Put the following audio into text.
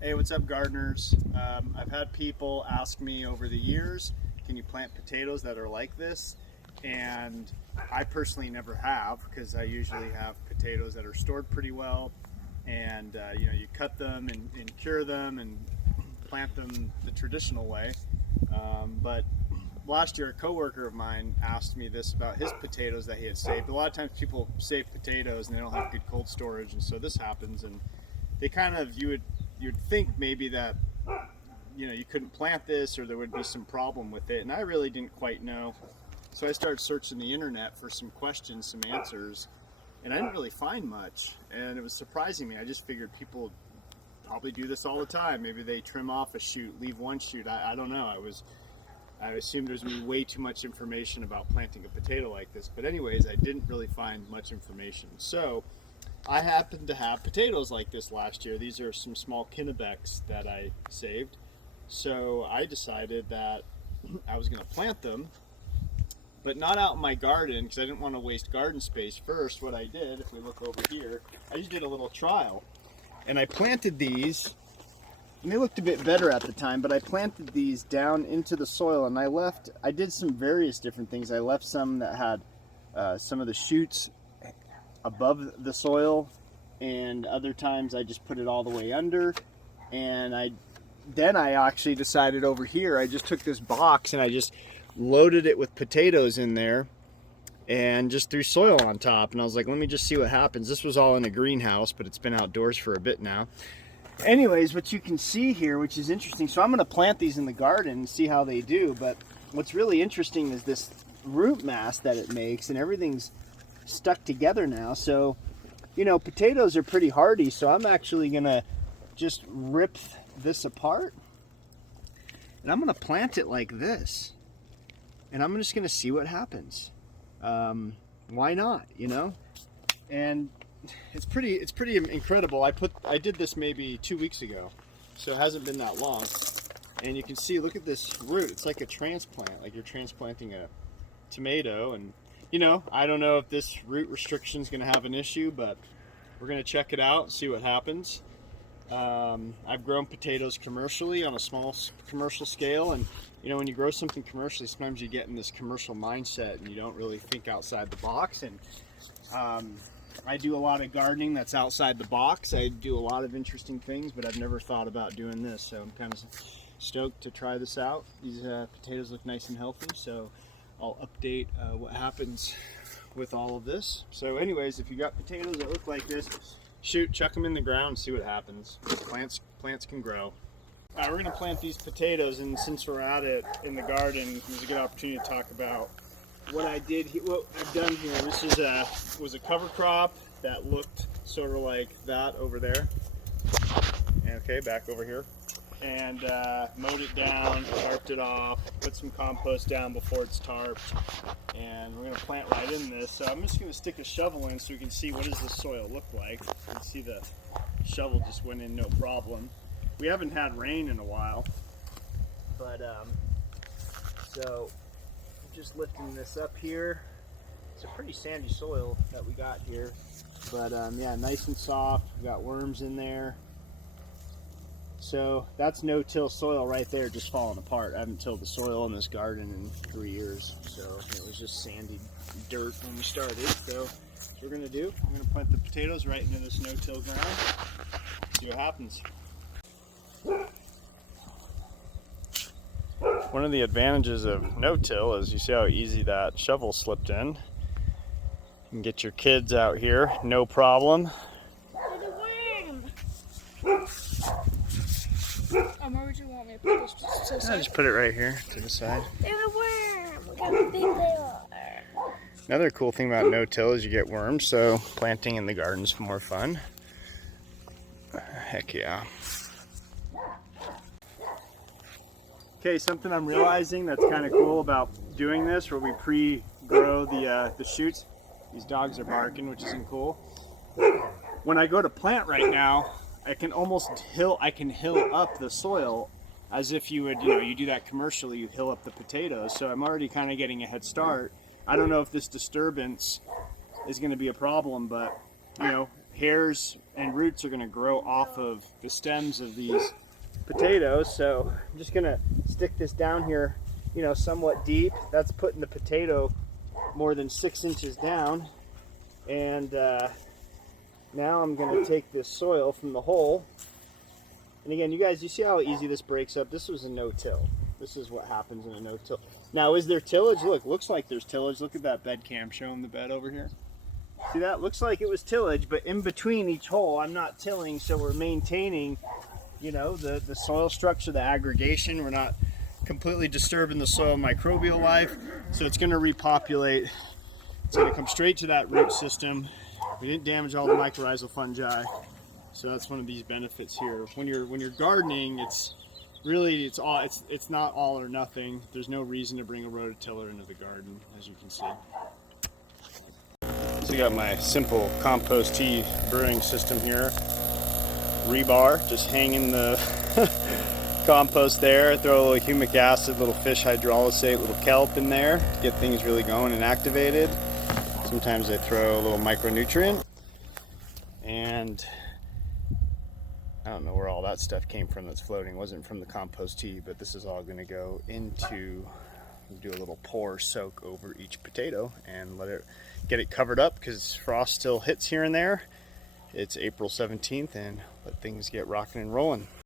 Hey, what's up, gardeners? I've had people ask me over the years, can you plant potatoes that are like this? And I personally never have, because I usually have potatoes that are stored pretty well, and you cut them and cure them and plant them the traditional way. But last year, a coworker of mine asked me this about his potatoes that he had saved. A lot of times people save potatoes and they don't have good cold storage, and so this happens, and they kind of, you'd think maybe that you couldn't plant this or there would be some problem with it, and I really didn't quite know. So I started searching the internet for some questions, some answers, and I didn't really find much, and it was surprising me. I just figured people probably do this all the time. Maybe they trim off a shoot, leave one shoot. I don't know. I assumed there's going to be way too much information about planting a potato like this, but anyways, I didn't really find much information. So I happened to have potatoes like this last year. These are some small Kinnebecks that I saved. So I decided that I was going to plant them, but not out in my garden because I didn't want to waste garden space. First, what I did, if we look over here, I just did a little trial. And I planted these, and they looked a bit better at the time, but I planted these down into the soil, and I did some various different things. I left some that had some of the shoots above the soil, and other times I just put it all the way under. And then I actually decided over here, I just took this box and I just loaded it with potatoes in there and just threw soil on top, and I was like, let me just see what happens. This was all in a greenhouse, but it's been outdoors for a bit now. Anyways, what you can see here, which is interesting, so I'm going to plant these in the garden and see how they do, but what's really interesting is this root mass that it makes, and everything's stuck together now. So potatoes are pretty hardy, so I'm actually gonna just rip this apart and I'm gonna plant it like this, and I'm just gonna see what happens. Why not, and it's pretty incredible. I did this maybe 2 weeks ago, so it hasn't been that long, and you can see, look at this root. It's like a transplant, like you're transplanting a tomato. And I don't know if this root restriction is going to have an issue, but we're going to check it out and see what happens. I've grown potatoes commercially on a small commercial scale, and when you grow something commercially, sometimes you get in this commercial mindset and you don't really think outside the box. And I do a lot of gardening that's outside the box. I do a lot of interesting things, but I've never thought about doing this, so I'm kind of stoked to try this out. These potatoes look nice and healthy, so I'll update what happens with all of this. So anyways, if you got potatoes that look like this, chuck them in the ground and see what happens. Plants can grow. All right, we're going to plant these potatoes, and since we're at it in the garden, it's a good opportunity to talk about what I've done here. This was a cover crop that looked sort of like that over there. Okay, back over here. And mowed it down, tarped it off, put some compost down before it's tarped, and we're going to plant right in this. So I'm just going to stick a shovel in so we can see what does the soil look like. You can see the shovel just went in no problem. We haven't had rain in a while, but so I'm just lifting this up here. It's a pretty sandy soil that we got here, but yeah, nice and soft. We got worms in there. So that's no-till soil right there, just falling apart. I haven't tilled the soil in this garden in 3 years, so it was just sandy dirt when we started. So what we're going to do, I'm going to plant the potatoes right into this no-till ground, see what happens. One of the advantages of no-till is you see how easy that shovel slipped in. You can get your kids out here, no problem. Where would you want me to put this? To the side? Just put it right here to the side. There's a worm! Look how big they are. Another cool thing about no-till is you get worms, so planting in the garden's more fun. Heck yeah. Okay, something I'm realizing that's kind of cool about doing this, where we pre-grow the shoots. These dogs are barking, which isn't cool. When I go to plant right now, I can hill up the soil as if you would, you do that commercially, you hill up the potatoes. So I'm already kind of getting a head start. I don't know if this disturbance is going to be a problem, but hairs and roots are going to grow off of the stems of these potatoes. So I'm just going to stick this down here, you know, somewhat deep. That's putting the potato more than 6 inches down. And now I'm going to take this soil from the hole. And again, you guys, you see how easy this breaks up? This was a no-till. This is what happens in a no-till. Now, is there tillage? Look, looks like there's tillage. Look at that bed cam showing the bed over here. See that? Looks like it was tillage, but in between each hole, I'm not tilling, so we're maintaining, you know, the soil structure, the aggregation. We're not completely disturbing the soil microbial life, so it's going to repopulate. It's going to come straight to that root system. We didn't damage all the mycorrhizal fungi, so that's one of these benefits here. When you're gardening, it's not all or nothing. There's no reason to bring a rototiller into the garden, as you can see. So I got my simple compost tea brewing system here. Rebar, just hanging the compost there. Throw a little humic acid, little fish hydrolysate, little kelp in there to get things really going and activated. Sometimes I throw a little micronutrient. And I don't know where all that stuff came from that's floating. It wasn't from the compost tea, but this is all going to go into, do a little pour soak over each potato and get it covered up because frost still hits here and there. It's April 17th and let things get rocking and rolling.